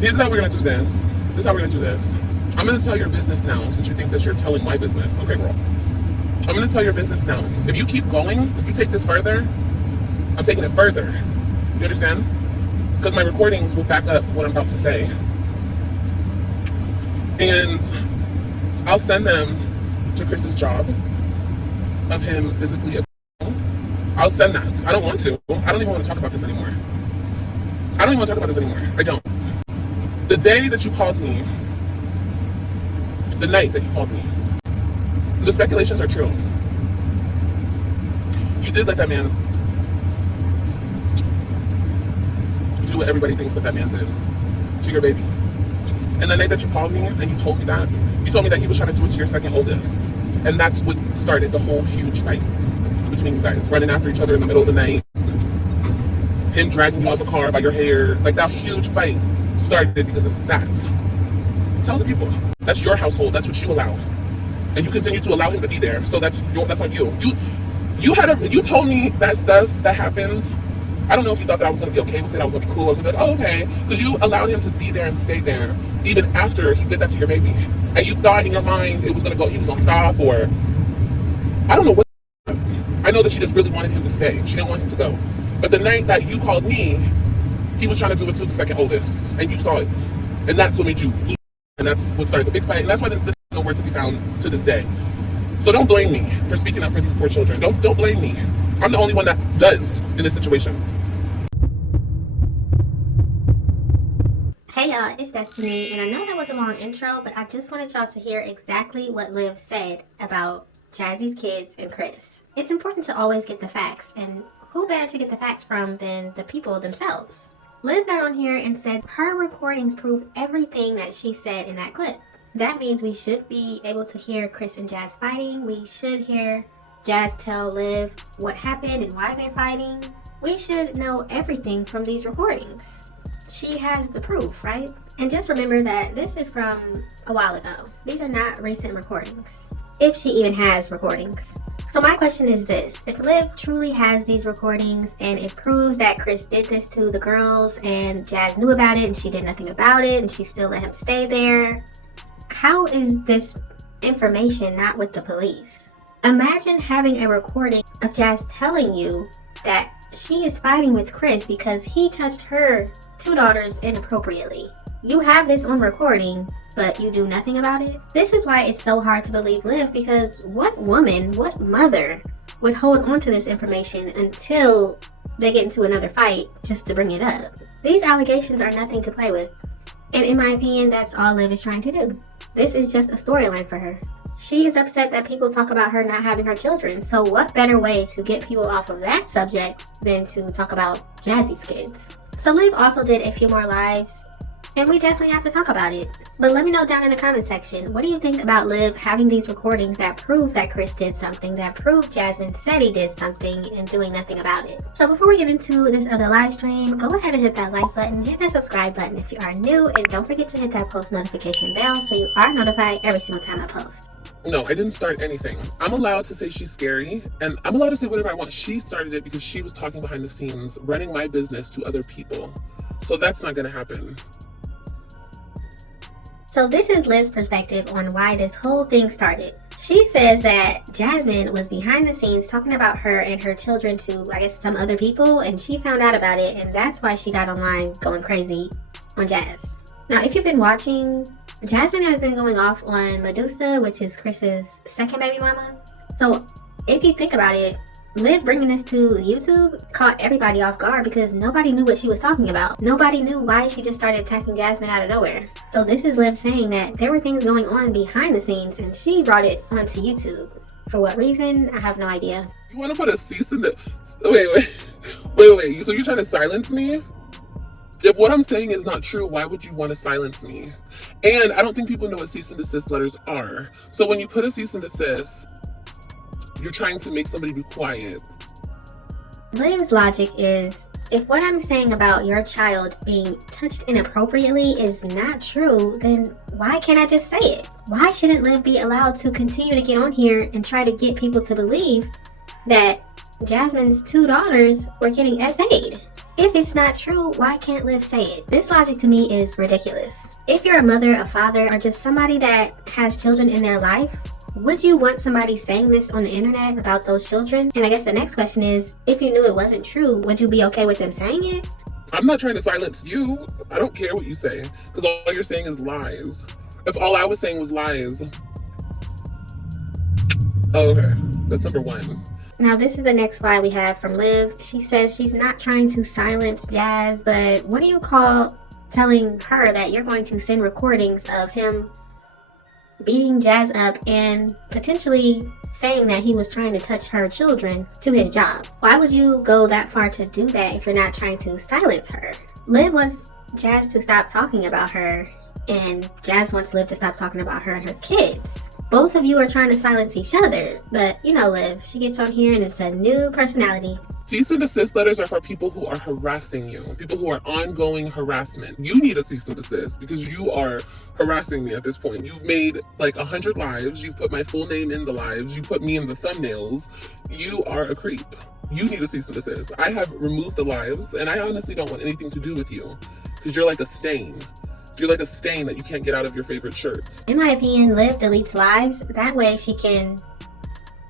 This is how we're gonna do this. This is how we're gonna do this. I'm gonna tell your business now, since you think that you're telling my business. Okay, girl. I'm gonna tell your business now. If you keep going, if you take this further, I'm taking it further. You understand? Because my recordings will back up what I'm about to say. And I'll send them to Chris's job of him physically abusing. I'll send that. I don't want to. I don't even want to talk about this anymore. I don't even want to talk about this anymore. I don't. The day that you called me, the night that you called me, the speculations are true. You did let that man do what everybody thinks that man did to your baby. And the night that you called me and you told me that he was trying to do it to your second oldest. And that's what started the whole huge fight between you guys, running after each other in the middle of the night, him dragging you out the car by your hair. Like, that huge fight started because of that. Tell the people. That's your household. That's what you allow. And you continue to allow him to be there. So that's on you. You told me that stuff that happens. I don't know if you thought that I was going to be okay with it. I was going to be cool. I was going to be like, oh, okay. Because you allowed him to be there and stay there even after he did that to your baby. And you thought in your mind he was going to stop, or I don't know what. I know that she just really wanted him to stay. She didn't want him to go. But the night that you called me, he was trying to do it to the second oldest. And you saw it. And that's what made you lose. And that's what started the big fight. And that's why there's nowhere to be found to this day. So don't blame me for speaking up for these poor children. Don't blame me. I'm the only one that does in this situation. Hey y'all, it's Destiny, and I know that was a long intro, but I just wanted y'all to hear exactly what Liv said about Jazzy's kids and Chris. It's important to always get the facts, and who better to get the facts from than the people themselves? Liv got on here and said her recordings prove everything that she said in that clip. That means we should be able to hear Chris and Jazz fighting. We should hear Jazz tell Liv what happened and why they're fighting. We should know everything from these recordings. She has the proof, right? And just remember that this is from a while ago. These are not recent recordings, if she even has recordings. So my question is this: if Liv truly has these recordings and it proves that Chris did this to the girls and Jazz knew about it and she did nothing about it and she still let him stay there, how is this information not with the police? Imagine having a recording of Jazz telling you that she is fighting with Chris because he touched her two daughters inappropriately. You have this on recording, but you do nothing about it? This is why it's so hard to believe Liv, because what woman, what mother would hold on to this information until they get into another fight just to bring it up? These allegations are nothing to play with. And in my opinion, that's all Liv is trying to do. This is just a storyline for her. She is upset that people talk about her not having her children. So what better way to get people off of that subject than to talk about Jazzy's kids? So Liv also did a few more lives, and we definitely have to talk about it. But let me know down in the comment section, what do you think about Liv having these recordings that prove that Chris did something, that prove Jasmine said he did something, and doing nothing about it? So before we get into this other live stream, go ahead and hit that like button, hit that subscribe button if you are new, and don't forget to hit that post notification bell so you are notified every single time I post. No, I didn't start anything. I'm allowed to say she's scary, and I'm allowed to say whatever I want. She started it because she was talking behind the scenes, running my business to other people. So that's not gonna happen. So this is Liv's perspective on why this whole thing started. She says that Jasmine was behind the scenes talking about her and her children to, I guess, some other people, and she found out about it, and that's why she got online going crazy on Jazz. Now, if you've been watching, Jasmine has been going off on Medusa, which is Chris's second baby mama. So if you think about it, Liv bringing this to YouTube caught everybody off guard because nobody knew what she was talking about. Nobody knew why she just started attacking Jasmine out of nowhere. So this is Liv saying that there were things going on behind the scenes and she brought it onto YouTube. For what reason? I have no idea. You want to put a cease in the... Wait. So you're trying to silence me? If what I'm saying is not true, why would you want to silence me? And I don't think people know what cease and desist letters are. So when you put a cease and desist, you're trying to make somebody be quiet. Liv's logic is, if what I'm saying about your child being touched inappropriately is not true, then why can't I just say it? Why shouldn't Liv be allowed to continue to get on here and try to get people to believe that Jasmine's two daughters were getting SA'd? If it's not true, why can't Liv say it? This logic to me is ridiculous. If you're a mother, a father, or just somebody that has children in their life, would you want somebody saying this on the internet about those children? And I guess the next question is, if you knew it wasn't true, would you be okay with them saying it? I'm not trying to silence you. I don't care what you say, because all you're saying is lies. If all I was saying was lies. Oh, okay. That's number one. Now, this is the next slide we have from Liv. She says she's not trying to silence Jazz, but what do you call telling her that you're going to send recordings of him beating Jazz up and potentially saying that he was trying to touch her children to his job? Why would you go that far to do that if you're not trying to silence her? Liv wants Jazz to stop talking about her, and Jazz wants Liv to stop talking about her and her kids. Both of you are trying to silence each other, but you know Liv, she gets on here and it's a new personality. Cease and desist letters are for people who are harassing you, people who are ongoing harassment. You need a cease and desist because you are harassing me at this point. You've made like 100 lives. You've put my full name in the lives. You put me in the thumbnails. You are a creep. You need a cease and desist. I have removed the lives, and I honestly don't want anything to do with you because you're like a stain. You're like a stain that you can't get out of your favorite shirt. In my opinion, Liv deletes lives. That way she can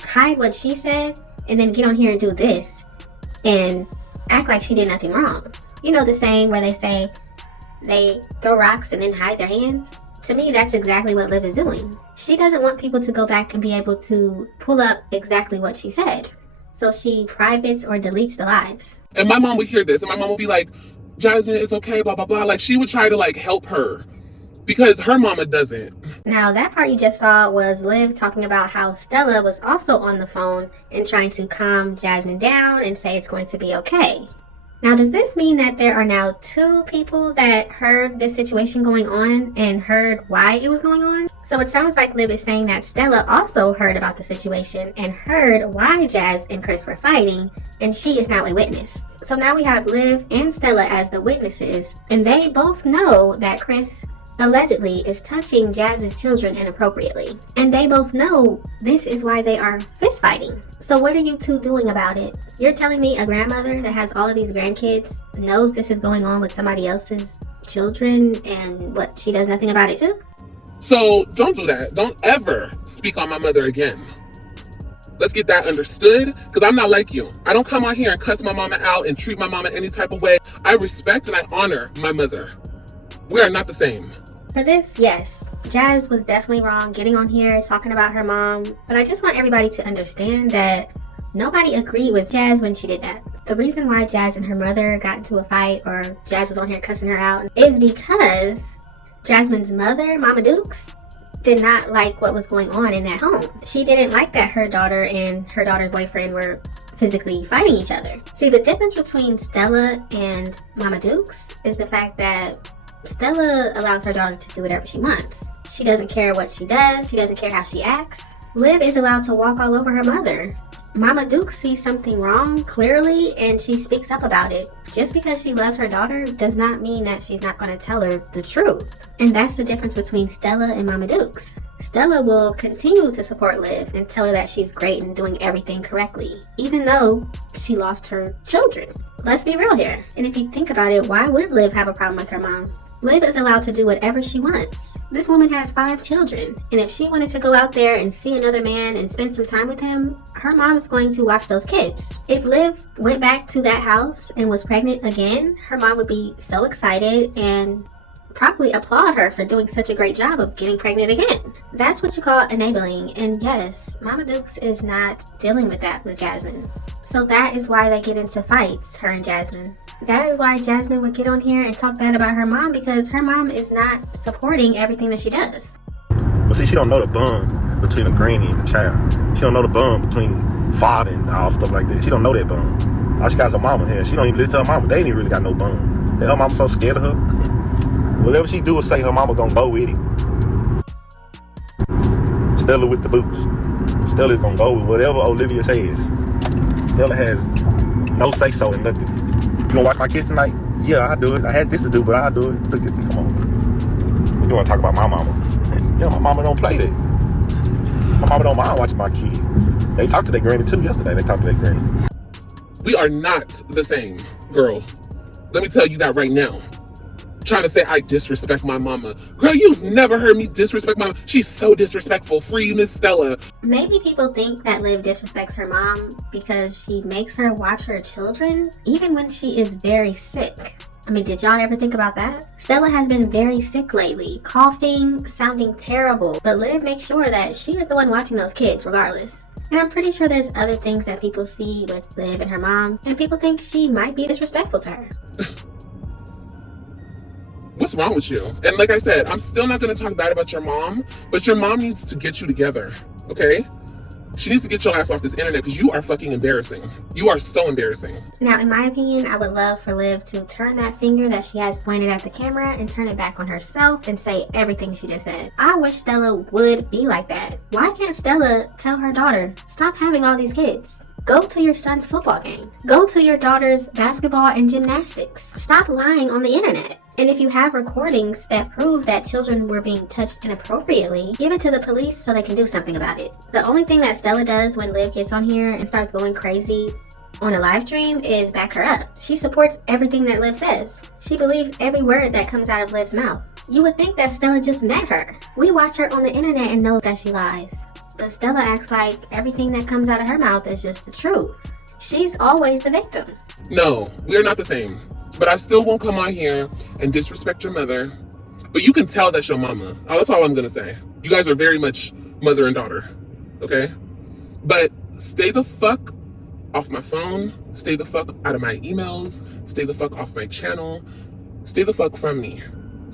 hide what she said and then get on here and do this and act like she did nothing wrong. You know the saying where they say they throw rocks and then hide their hands? To me, that's exactly what Liv is doing. She doesn't want people to go back and be able to pull up exactly what she said. So she privates or deletes the lives. And my mom would hear this, and my mom would be like, Jasmine, it's okay, blah, blah, blah. Like, she would try to, like, help her because her mama doesn't. Now, that part you just saw was Liv talking about how Stella was also on the phone and trying to calm Jasmine down and say it's going to be okay. Now, does this mean that there are now two people that heard this situation going on and heard why it was going on? So it sounds like Liv is saying that Stella also heard about the situation and heard why Jazz and Chris were fighting, and she is now a witness. So now we have Liv and Stella as the witnesses, and they both know that Chris allegedly is touching Jazz's children inappropriately. And they both know this is why they are fist fighting. So what are you two doing about it? You're telling me a grandmother that has all of these grandkids knows this is going on with somebody else's children and what, she does nothing about it too? So don't do that. Don't ever speak on my mother again. Let's get that understood, because I'm not like you. I don't come on here and cuss my mama out and treat my mama any type of way. I respect and I honor my mother. We are not the same. For this, yes, Jazz was definitely wrong getting on here talking about her mom, but I just want everybody to understand that nobody agreed with Jazz when she did that. The reason why Jazz and her mother got into a fight, or Jazz was on here cussing her out, is because Jasmine's mother, Mama Dukes, did not like what was going on in that home. She didn't like that her daughter and her daughter's boyfriend were physically fighting each other. See, the difference between Stella and Mama Dukes is the fact that Stella allows her daughter to do whatever she wants. She doesn't care what she does. She doesn't care how she acts. Liv is allowed to walk all over her mother. Mama Duke sees something wrong clearly and she speaks up about it. Just because she loves her daughter does not mean that she's not going to tell her the truth. And that's the difference between Stella and Mama Dukes. Stella will continue to support Liv and tell her that she's great and doing everything correctly, even though she lost her children. Let's be real here. And if you think about it, why would Liv have a problem with her mom? Liv is allowed to do whatever she wants. This woman has 5 children, and if she wanted to go out there and see another man and spend some time with him, her mom's going to watch those kids. If Liv went back to that house and was pregnant again, her mom would be so excited and probably applaud her for doing such a great job of getting pregnant again. That's what you call enabling, and yes, Mama Dukes is not dealing with that with Jasmine. So that is why they get into fights, her and Jasmine. That is why Jasmine would get on here and talk bad about her mom, because her mom is not supporting everything that she does. But see, she don't know the bond between a granny and a child. She don't know the bond between father and all stuff like that. She don't know that bond. All she got is her mama here. She don't even listen to her mama. They ain't even really got no bond. Her mama so scared of her. Whatever she do or say, her mama gonna go with it. Stella with the boots. Stella's gonna go with whatever Olivia says. Stella has no say so in nothing. You gonna watch my kids tonight? Yeah, I do it. I had this to do, but I'll do it. Look at me, come on. You wanna talk about my mama? Yeah, my mama don't play that. My mama don't mind watching my kids. They talked to their granny too yesterday. They talked to their granny. We are not the same, girl. Let me tell you that right now. Trying to say I disrespect my mama. Girl, you've never heard me disrespect my mama. She's so disrespectful. Free Miss Stella. Maybe people think that Liv disrespects her mom because she makes her watch her children, even when she is very sick. I mean, did y'all ever think about that? Stella has been very sick lately, coughing, sounding terrible, but Liv makes sure that she is the one watching those kids regardless. And I'm pretty sure there's other things that people see with Liv and her mom, and people think she might be disrespectful to her. What's wrong with you? And like I said, I'm still not going to talk bad about your mom, but your mom needs to get you together, okay? She needs to get your ass off this internet because you are fucking embarrassing. You are so embarrassing. Now, in my opinion, I would love for Liv to turn that finger that she has pointed at the camera and turn it back on herself and say everything she just said. I wish Stella would be like that. Why can't Stella tell her daughter, stop having all these kids? Go to your son's football game. Go to your daughter's basketball and gymnastics. Stop lying on the internet. And if you have recordings that prove that children were being touched inappropriately, give it to the police so they can do something about it. The only thing that Stella does when Liv gets on here and starts going crazy on a live stream is back her up. She supports everything that Liv says. She believes every word that comes out of Liv's mouth. You would think that Stella just met her. We watch her on the internet and know that she lies. But Stella acts like everything that comes out of her mouth is just the truth. She's always the victim. No, we are not the same. But I still won't come on here and disrespect your mother. But you can tell that's your mama. Oh, that's all I'm going to say. You guys are very much mother and daughter. Okay? But stay the fuck off my phone. Stay the fuck out of my emails. Stay the fuck off my channel. Stay the fuck from me.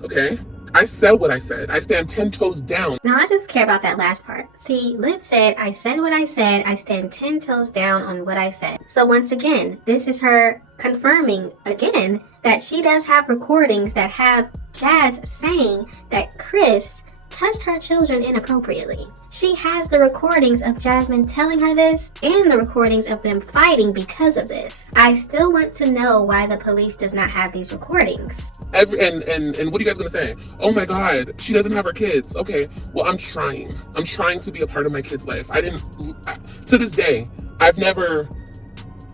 Okay? I said what I said. I stand 10 toes down. Now, I just care about that last part. See, Liv said, I said what I said. I stand 10 toes down on what I said. So once again, this is her confirming again that she does have recordings that have Jazz saying that Chris touched her children inappropriately. She has the recordings of Jasmine telling her this and the recordings of them fighting because of this. I still want to know why the police does not have these recordings. And what are you guys gonna say? Oh my God, she doesn't have her kids. Okay, well I'm trying. I'm trying to be a part of my kid's life. To this day, I've never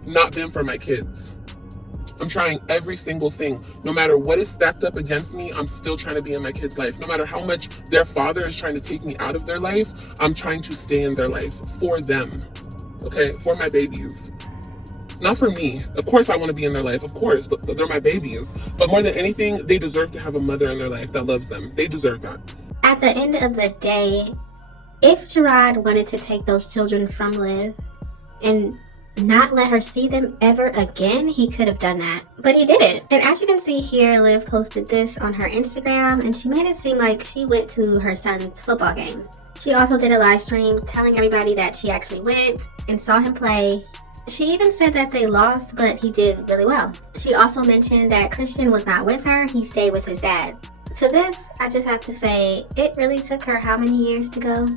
not been for my kids. I'm trying every single thing. No matter what is stacked up against me, I'm still trying to be in my kid's life. No matter how much their father is trying to take me out of their life, I'm trying to stay in their life for them. Okay? For my babies. Not for me. Of course I want to be in their life. Of course. They're my babies. But more than anything, they deserve to have a mother in their life that loves them. They deserve that. At the end of the day, if Gerard wanted to take those children from Liv and not let her see them ever again, he could have done that, but he didn't. And as you can see here, Liv posted this on her Instagram and she made it seem like she went to her son's football game. She also did a live stream telling everybody that she actually went and saw him play. She even said that they lost, but he did really well. She also mentioned that Christian was not with her, he stayed with his dad. To this, I just have to say, it really took her how many years to go?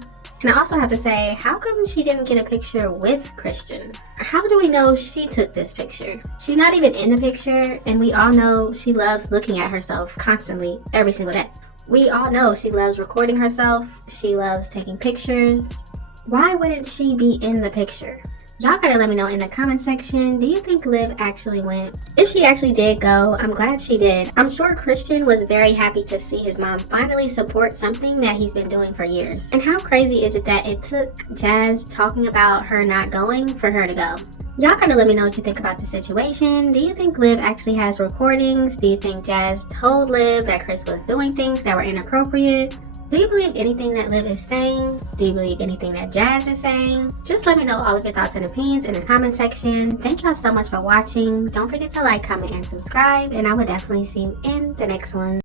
And I also have to say, how come she didn't get a picture with Christian? How do we know she took this picture? She's not even in the picture, and we all know she loves looking at herself constantly, every single day. We all know she loves recording herself. She loves taking pictures. Why wouldn't she be in the picture? Y'all gotta let me know in the comment section, do you think Liv actually went? If she actually did go, I'm glad she did. I'm sure Christian was very happy to see his mom finally support something that he's been doing for years. And how crazy is it that it took Jazz talking about her not going for her to go? Y'all gotta let me know what you think about the situation. Do you think Liv actually has recordings? Do you think Jazz told Liv that Chris was doing things that were inappropriate? Do you believe anything that Liv is saying? Do you believe anything that Jazz is saying? Just let me know all of your thoughts and opinions in the comment section. Thank y'all so much for watching. Don't forget to like, comment, and subscribe, and I will definitely see you in the next one.